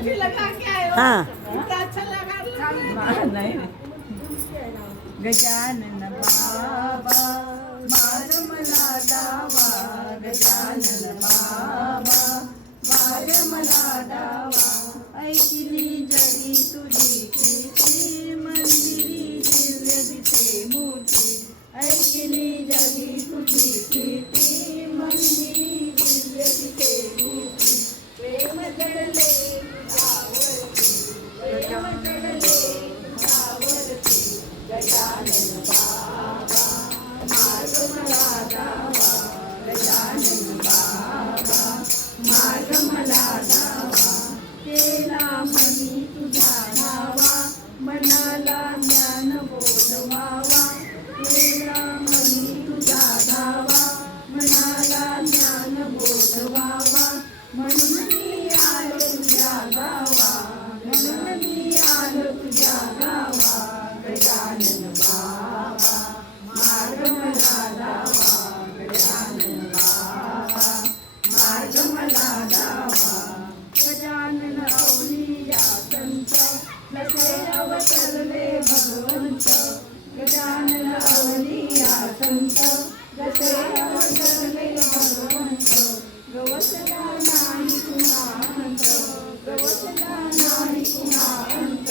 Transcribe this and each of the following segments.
हाँ गजानन बाबा मार मला दावा, गजानन बाबा मार मला दावा. ऐकली जरी तुझी कीर्ती, मंदिरी दिव्य दिसे मूर्ती. ऐकली जरी तुझी कीर्ती, मंदिरी दिव्य दिसे मूर्ती. प्रेम जडले आवडती, प्रेम जडले आवडती. गजानन बाबा मार्ग मला दावा, गजानन बाबा मार्ग मला दावा. केला मनी तुझा धावा, मनाला ज्ञान बोधवावा. केला मनी तुझा धावा, मनाला ज्ञान बोधवावा. म्हणून मी आलो तुझ्या गावा, म्हणून मी आलो तुझ्या गावा. गजानन बाबा मार्ग मला दावा, गजानन बाबा मार्ग मला दावा. गजानन अवलिया संत, नसे अवतरले भगवंत. गजानन अवलिया संत, नसे अवतरले भगवंत. गवसला नाही कुणा अंत, गवसला नाही कुणा अंत.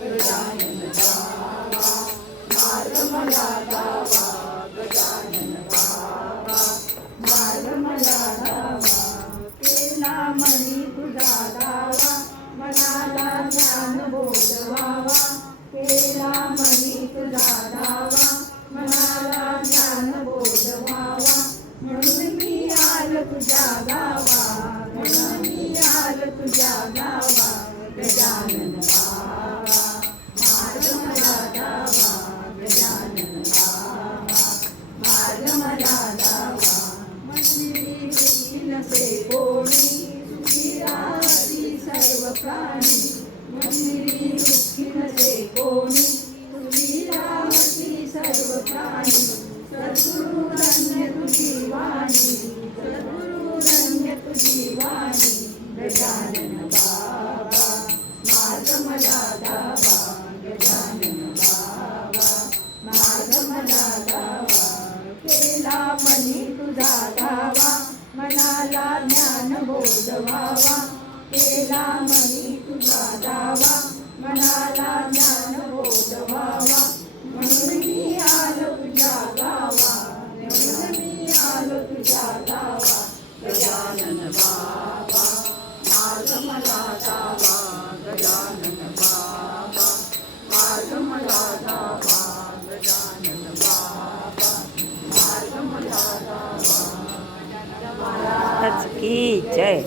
गजानन बाबा मार्ग मला दावा, गजानन बाबा मार्ग मला दावा. केला मनी तुझा दावा, मनाला ज्ञान बोधवावा. केला मनी तुझा दावा, मनाला ज्ञान बोधवावा. म्हणून मी आलो तुझ्या गावा, म्हणून मी आलो तुझ्या गावा. गजानन बाबा मार्ग मला दावा, गजानन बाबा मार्ग मला दावा. मंदिरी दुःखी नसे कोणी, सुखी राहती सर्व प्राणी. मंदिरी दुःखी नसे कोणी, सुखी राहती सर्व प्राणी. सद्गुरु धन्य तुझी वाणी, सद्गुरु धन्य तुझी वाणी. गजानन बाबा मार्ग मला दावा, गजानन बाबा मार्ग मला दावा. केला मनी तुझा दावा, मनाला ज्ञान बोधवावा. केला मनी तुझा दावा, मनाला ज्ञान बोधवावा. म्हणून मी आलो तुझ्या गावा, म्हणून मी आलो तुझ्या गावा. गजानन बाबा मार्ग मला दावा, गजानन बाबा मार्ग मला दावा. गजानन बाबा मार्ग मला दावा. की जय.